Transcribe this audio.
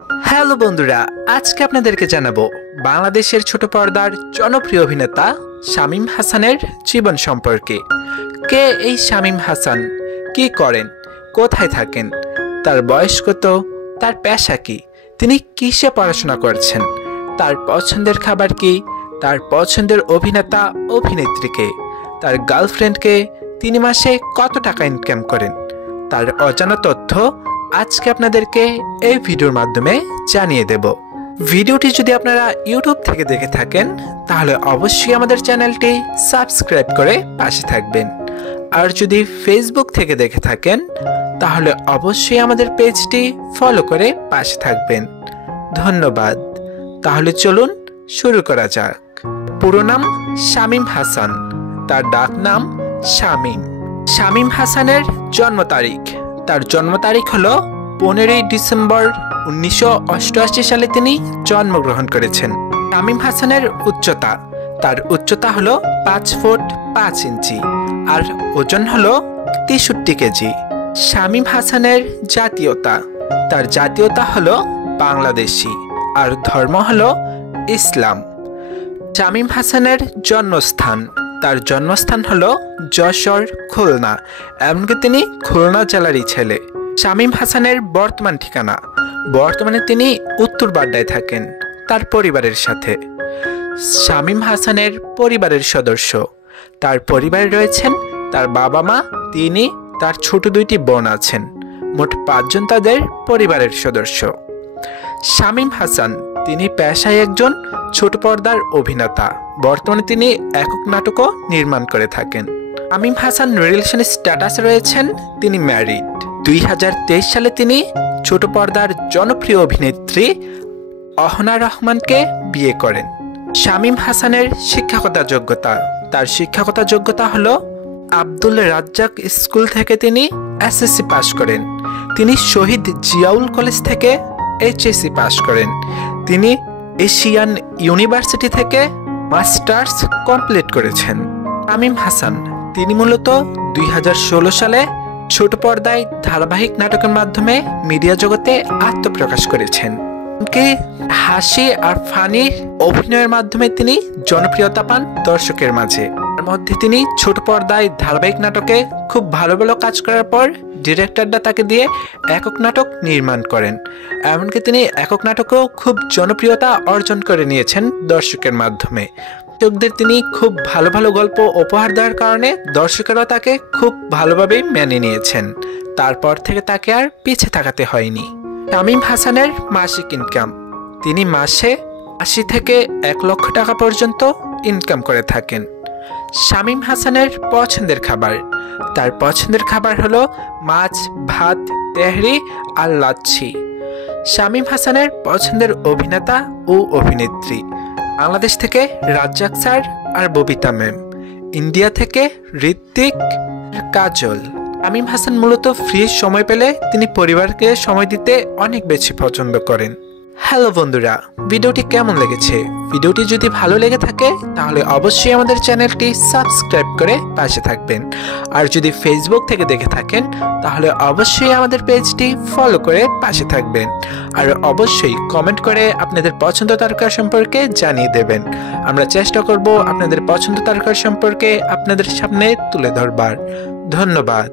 Hello বন্ধুরা, আজকে আপনাদেরকে জানাবো বাংলাদেশের ছোট পর্দার জনপ্রিয় অভিনেতা শামীম হাসানের জীবন সম্পর্কে। কে এই শামীম হাসান, কি করেন, কোথায় থাকেন, তার বয়স কত, তার পেশা কি, তিনি কিসে পড়াশোনা করছেন, তার পছন্দের খাবার কি, তার পছন্দের অভিনেতা অভিনেত্রীকে, তার গার্লফ্রেন্ডকে, তিনি মাসে কত টাকা ইনকাম করেন, তার অজানা তথ্য আজকে আপনাদেরকে এই ভিডিওর মাধ্যমে জানিয়ে দেব। ভিডিওটি যদি আপনারা ইউটিউব থেকে দেখে থাকেন তাহলে অবশ্যই আমাদের চ্যানেলটি সাবস্ক্রাইব করে পাশে থাকবেন, আর যদি ফেসবুক থেকে দেখে থাকেন তাহলে অবশ্যই আমাদের পেজটি ফলো করে পাশে থাকবেন। ধন্যবাদ। তাহলে চলুন শুরু করা যাক। পুরো নাম শামীম হাসান, তার ডাক নাম শামীম। শামীম হাসানের জন্ম তারিখ, তার জন্ম তারিখ হলো 15 ডিসেম্বর 1988 সালে তিনি জন্মগ্রহণ করেছেন। শামীম হাসানের উচ্চতা, তার উচ্চতা হলো 5 ফুট 5 ইঞ্চি আর ওজন হলো 63 কেজি। শামীম হাসানের জাতীয়তা, তার জাতীয়তা হলো বাংলাদেশি আর ধর্ম হলো ইসলাম। শামীম হাসানের জন্মস্থান, তার জন্মস্থান হলো যশোর, খুলনা, এমনকি তিনি খুলনা জেলারই ছেলে। শামীম হাসানের বর্তমান ঠিকানা, বর্তমানে তিনি উত্তর বাড্ডায় থাকেন তার পরিবারের সাথে। শামীম হাসানের পরিবারের সদস্য, তার পরিবারে রয়েছেন তার বাবা মা, তিনি, তার ছোট 2টি বোন আছেন। মোট 5 জন তাদের পরিবারের সদস্য। শামীম হাসান তিনি পেশায় একজন ছোট পর্দার অভিনেতা। বর্তমানে তিনি একক নাটকও নির্মাণ করে থাকেন। শামীম হাসান রিলেশন স্ট্যাটাসে রয়েছেন, তিনি ম্যারিড। 2023 সালে তিনি ছোট পর্দার জনপ্রিয় অভিনেত্রী অহনা রহমানকে বিয়ে করেন। শামীম হাসানের শিক্ষাগত যোগ্যতা, তার শিক্ষাগত যোগ্যতা হলো আব্দুল রাজ্জাক স্কুল থেকে তিনি এসএসসি পাশ করেন। তিনি শহীদ জিয়াউল কলেজ থেকে এইচএসসি পাশ করেন। তিনি এশিয়ান ইউনিভার্সিটি থেকে মাস্টার্স কমপ্লিট করেছেন। শামীম হাসান তিনি মূলত 2016 সালে ছোট পর্দায় ধারাবাহিক নাটকের মাধ্যমে মিডিয়া জগতে আত্মপ্রকাশ করেছেন। হাসি আর ফানি অভিনয়ের মাধ্যমে তিনি জনপ্রিয়তা পান দর্শকের মাঝে। তার মধ্যে তিনি ছোট পর্দায় ধারাবাহিক নাটকে খুব ভালো ভালো কাজ করার পর ডিরেক্টররা তাকে দিয়ে একক নাটক নির্মাণ করেন। এমনকি তিনি একক নাটকেও খুব জনপ্রিয়তা অর্জন করে নিয়েছেন দর্শকের মাধ্যমে। দর্শকদের তিনি খুব ভালো ভালো গল্প উপহার দেওয়ার কারণে দর্শকেরাও তাকে খুব ভালোভাবে মেনে নিয়েছেন। তারপর থেকে তাকে আর পিছে তাকাতে হয়নি। শামীম হাসানের মাসিক ইনকাম, তিনি মাসে 80 থেকে 1 লক্ষ টাকা পর্যন্ত ইনকাম করে থাকেন। শামীম হাসানের পছন্দের খাবার, তার পছন্দের খাবার হলো মাছ, ভাত, তেহরি আর লাচ্ছি। শামীম হাসানের পছন্দের অভিনেতা ও অভিনেত্রী, বাংলাদেশ থেকে রাজ্জাক স্যার আর ববিতা ম্যাম, ইন্ডিয়া থেকে ঋত্বিক, কাজল। শামীম হাসান মূলত ফ্রি সময় পেলে তিনি পরিবারকে সময় দিতে অনেক বেশি পছন্দ করেন। হ্যালো বন্ধুরা, ভিডিওটি কেমন লেগেছে? ভিডিওটি যদি ভালো লেগে থাকে তাহলে অবশ্যই আমাদের চ্যানেলটি সাবস্ক্রাইব করে পাশে থাকবেন, আর যদি ফেসবুক থেকে দেখে থাকেন তাহলে অবশ্যই আমাদের পেজটি ফলো করে পাশে থাকবেন, আর অবশ্যই কমেন্ট করে আপনাদের পছন্দ তারকা সম্পর্কে জানিয়ে দেবেন। আমরা চেষ্টা করব আপনাদের পছন্দ তারকা সম্পর্কে আপনাদের সামনে তুলে ধরবার। ধন্যবাদ।